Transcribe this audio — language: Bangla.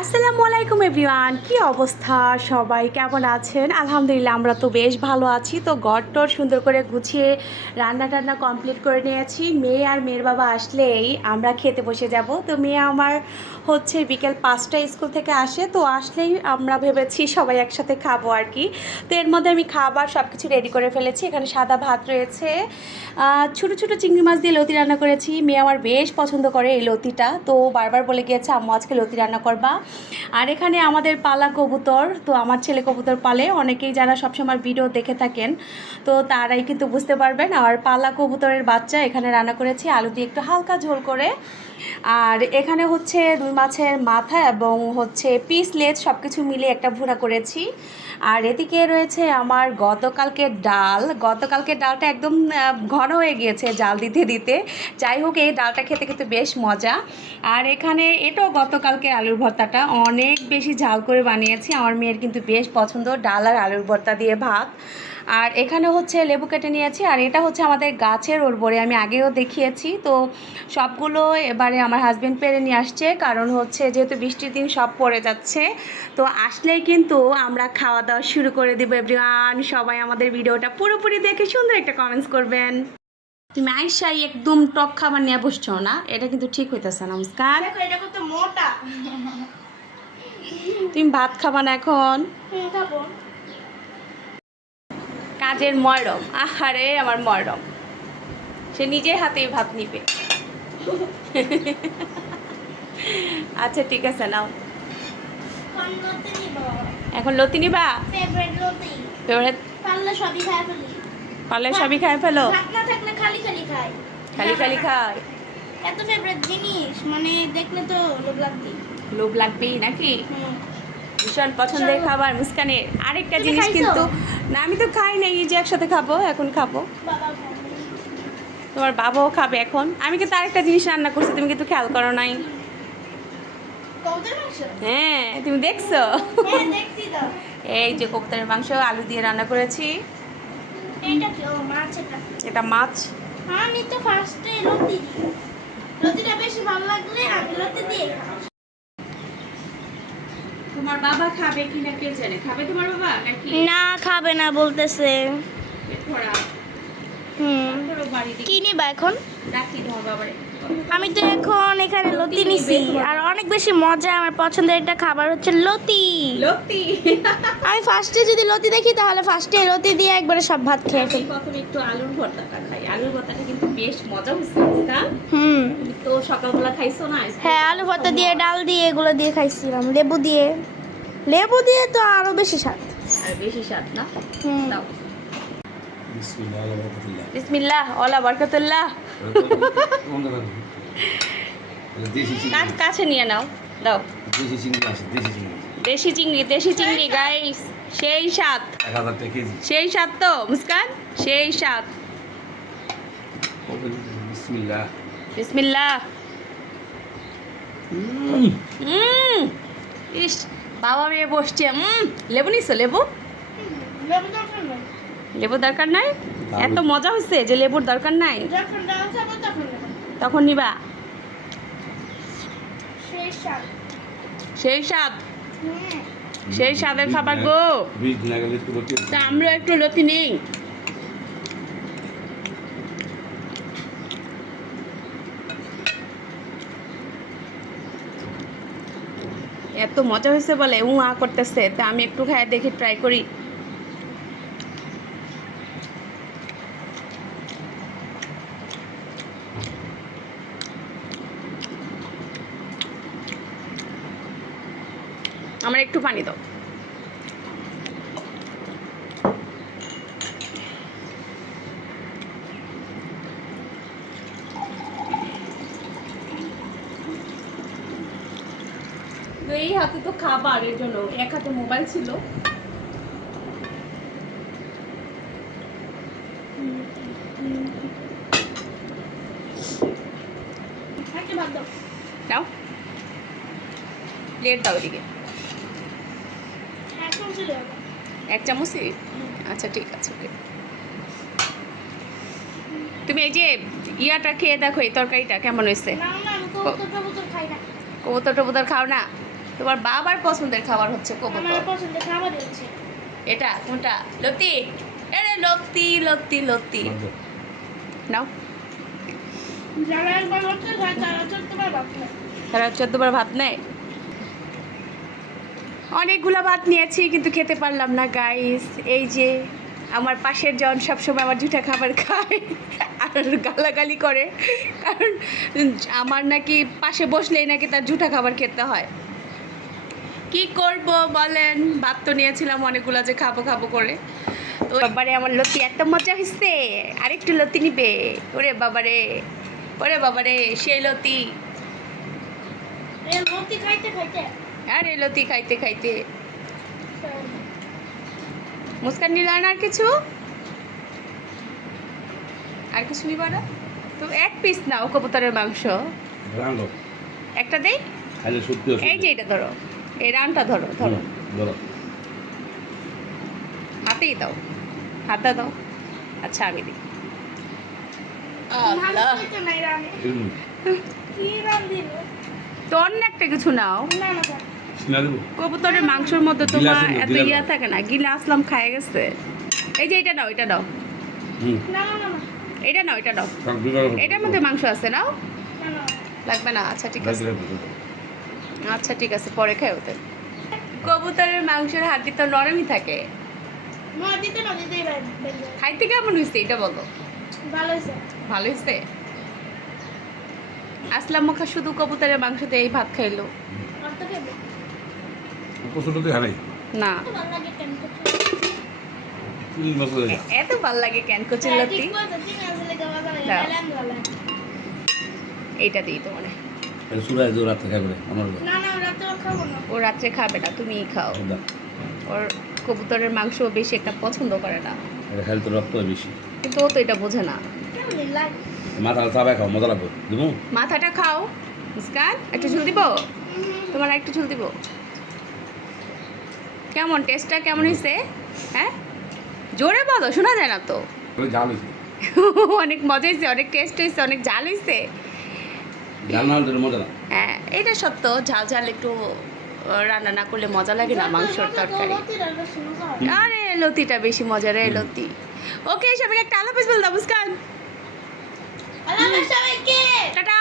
আসসালামু আলাইকুম এভরিওয়ান, কি অবস্থা? সবাই কেমন আছেন? আলহামদুলিল্লাহ আমরা তো বেশ ভালো আছি। তো ঘরটর সুন্দর করে গুছিয়ে রান্না টান্না কমপ্লিট করে নিয়েছি। মেয়ে আর মেয়ের বাবা আসলেই আমরা খেতে বসে যাব। তো মেয়ে আমার হচ্ছে বিকেল 5টায় স্কুল থেকে আসে, তো আসলেই আমরা ভেবেছি সবাই একসাথে খাবো আর কি। তো এর মধ্যে আমি খাবার সব কিছু রেডি করে ফেলেছি। এখানে সাদা ভাত রয়েছে, ছোটো ছোটো চিংড়ি মাছ দিয়ে লতি রান্না করেছি। মেয়ে আমার বেশ পছন্দ করে এই লতিটা, তো বারবার বলে গিয়েছে আম্মু আজকে লতি রান্না করবা। আর এখানে আমাদের পালা কবুতর, তো আমার ছেলে কবুতর পালে, অনেকেই যারা সবসময় ভিডিও দেখে থাকেন তো তারাই কিন্তু বুঝতে পারবেন। আর পালা কবুতরের বাচ্চা এখানে রান্না করেছি আলু দিয়ে একটু হালকা ঝোল করে। আর এখানে হচ্ছে রুই মাছের মাথা এবং হচ্ছে পিস লেজ সব কিছু মিলে একটা ভুনা করেছি। আর এদিকে রয়েছে আমার গতকালকের ডাল। গতকালকের ডালটা একদম ঘন হয়ে গিয়েছে জাল দিতে দিতে। যাই হোক, এই ডালটা খেতে কিন্তু বেশ মজা। আর এখানে এটাও গতকালকে আলুর ভর্তাটা অনেক বেশি ঝাল করে বানিয়েছি। আমার মেয়ের কিন্তু বেশ পছন্দ ডাল আর আলুর ভর্তা দিয়ে ভাত। আর এখানে হচ্ছে লেবু কেটে নিয়েছি। আর এটা হচ্ছে আমাদের গাছের উরবড়ি, আমি আগেও দেখিয়েছি। তো সবগুলো এবারে আমার হাজব্যান্ড পেরে নিয়ে আসছে, কারণ হচ্ছে যেহেতু বৃষ্টির দিন সব পড়ে যাচ্ছে। তো আসলেই কিন্তু আমরা খাওয়া দাওয়া শুরু করে দেবো এভরিওয়ান। সবাই আমাদের ভিডিওটা পুরোপুরি দেখে সুন্দর একটা কমেন্টস করবেন। তুমি আইসাই একদম টক খাবার নিয়ে বসছো না, এটা কিন্তু ঠিক হইতেছে না। নমস্কার, তুমি ভাত খাবা না এখন? কাজের মরম, আহারে আমার মরম, সে নিজের হাতেই ভাত নিবে। আচ্ছা ঠিক আছে, নাও। এখন লতি নিবা? ফেভারিট পারলে সবই খায় ফেলো। খালি খালি খায়, এত ফেভারিট জিনিস মানে দেখলে তো লোভ লাগবে। লোভ লাগবেই নাকি? ভীষণ পছন্দের খাবার মুস্কানের। আরেকটা জিনিস কিন্তু, না আমি তো খাই না, এই যে একসাথে খাবো, এখন খাবো। তোমার বাবাও খাবে এখন। আমি কিন্তু আরেকটা জিনিস রান্না করছি, তুমি কিন্তু খেয়াল করো নাই। হ্যাঁ, তুমি দেখছো? এই যে কবুতরের মাংস আলু দিয়ে রান্না করেছি। এটা মাছ। আমি তো ফার্স্টে লতিটা বেশি ভালো লাগলে আমি লতি দিয়ে খাই। তোমার বাবা খাবে কিনা কে জানে। খাবে তোমার বাবা নাকি না? খাবে না বলতেছে। হুম, কি নিবা এখন? ডাকি তোমার বাবারে। আমি তো এখন এখানে লতি নিছি, আর অনেক বেশি মজা। আমার পছন্দের একটা খাবার হচ্ছে লতি। লতি। আমি ফার্স্টে যদি লতি দেখি তাহলে ফার্স্টে লতি দিয়ে একবারে সব ভাত খেয়ে ফেলি। প্রথমে একটু আলুর ভর্তাটা খাই। আলুর ভর্তাটা কিন্তু বেশ মজা হচ্ছে। তুমি তো সকালবেলা খাইছো না? হ্যাঁ, আলু ভর্তা দিয়ে ডাল দিয়ে এগুলো দিয়ে খাইছিলাম, লেবু দিয়ে তো আরো বেশি স্বাদ। আর বেশি স্বাদ না? দাও। বিসমিল্লাহ ওয়া বারাকাতুল্লাহ। বিসমিল্লাহ ওয়ালা বারাকাতুল্লাহ। কাছে নিয়ে নাও, দাও। দেশি চিংড়ি আছে, দেশি চিংড়ি। দেশি চিংড়ি গাইস, সেই স্বাদ। 1000 টাকা কেজি। সেই স্বাদ তো মুস্কান, সেই স্বাদ। বিসমিল্লাহ। বিসমিল্লাহ। ইস, বাবা মেয়ে বসছে। লেবু নিছো? লেবু দরকার নাই? এত মজা হচ্ছে যে লেবুর দরকার নাই? তখন নিবা। সেই স্বাদ, সেই স্বাদের খাবার গো। তা আমরা একটু লতি নেই। এত মজা হয়েছে বলে করতেছে, তা আমি একটু খাই দেখি, ট্রাই করি। আমার একটু পানি দাও। এই হাতে তো খাবার, এর জন্য এক হাতে মোবাইল ছিল। দাও, প্লেট দাও এদিকে। 1 চামচই? আচ্ছা ঠিক আছে, ওকে। তুমি এই যে ইয়াটা খেয়ে দেখো, এই তরকারিটা কেমন হয়েছে। কবুতর টবুতর খাও না? তোমার বাবার পছন্দের খাবার হচ্ছে আমার কবুতর। পছন্দের খাবার হচ্ছে এটা কোনটা? লতি, আরে লতি লতি লতি। নাও, যারা একবার হচ্ছে তারা চট্টবার ভাত খায়। তারা 14 বার ভাত নেয়। অনেকগুলা ভাত নিয়েছি কিন্তু খেতে পারলাম না গাইস। এই যে আমার পাশের জন সবসময় আমার জুঠা খাবার খায় আর গালাগালি করে, কারণ আমার নাকি পাশে বসলেই নাকি তার জুঠা খাবার খেতে হয়। কি করব বলেন, ভাত তো নিয়েছিলাম অনেকগুলা যে খাবো খাবো করে। তো বাবারে আমার লতি এত মজা হয়েছে, আরেকটু লতি নিবে। ওরে বাবারে, ওরে বাবারে, সেই লতি। এই লতি খাইতে খাইতে আরে লতি খাইতে খাইতে মুস্কান নিল না আর কিছু? আর কিছু নিবা না তো? এক পিস নাও কবুতরের মাংস, রান্না একটা দেই। খাইলে সত্যি এই যে এটা ধরো, এই রানটা ধরো ধরো, ধরো হাতেই দাও, হাতটা দাও। আচ্ছা আমি দিই। মাংস আল্লাহ, খাইতে নাই রানে এরকম কি রান দিল তো অন্য একটা কিছু নাও। না না না। সিনা দেবো কবুতরের মাংসের মধ্যে গিলা তোমার ছিল, এত গিলা ইয়া দাও। থাকে না। গিলা আসলাম খায় গেছে। এই যে এটা নাও, এটা নাও, হুম না না না না এটা নাও, এটা নাও। সব দুবার এটার মধ্যে মাংস আছে, নাও। না না লাগবে না? আচ্ছা ঠিক আছে, আচ্ছা ঠিক আছে, পরে খাই ওতে। কবুতরের মাংসের হাড্ডি তো নরমই থাকে। না দিতে না দিতেই বেঁধে খাইতে কেমন হয়েছে এটা বলো? ভালো হয়েছে ভালো হয়েছে। আসলাম মুখা শুধু কবুতরের মাংস দিয়ে এই ভাত খাইলো আর তো খেবে প্রচুর তো হারাই না। ভালো লাগে কেন তিন বছর হয়ে এত ভাল লাগে কেন কচুর লতি? ঠিক বলছো ঠিক আছে লেগে ভালো লাগে দাও। ভালো লাগে এইটা দিই তোমার। গেছে সুরাজ দৌড় রাখতে খাই বলে আমার না না রাতে খাবো না ও রাত্রে খাবে না, তুমিই খাও। ওর কবুতরের মাংস বেশি একটা পছন্দ করে না, এটা খাইলে তো রক্ত হয় বেশি কিন্তু ও তো এটা বোঝে না। কেমন লাগে মাথা চাবাই খাও মজা লাগবে দেবো মাথাটা খাও মুস্কান, একটু ঝুল দিব তোমার, একটু ঝুল দিব। কেমন টেস্টটা কেমন হয়েছে? হ্যাঁ জোরে বলো, শোনা যায় না তো। জাল হয়েছে অনেক মজা হয়েছে, অনেক টেস্ট হয়েছে, অনেক ঝাল হয়েছে। জাল না হলে মজা না হ্যাঁ এটা সত্য, ঝাল ঝাল একটু রান্না না করলে মজা লাগে না মাংসর তরকারি। আরে লতিটা বেশি মজা রে লতি। ওকে সবাইকে একটা আল্লাহ হাফেজ বল দাও মুস্কান। আল্লাহ সবাইকে টাটা।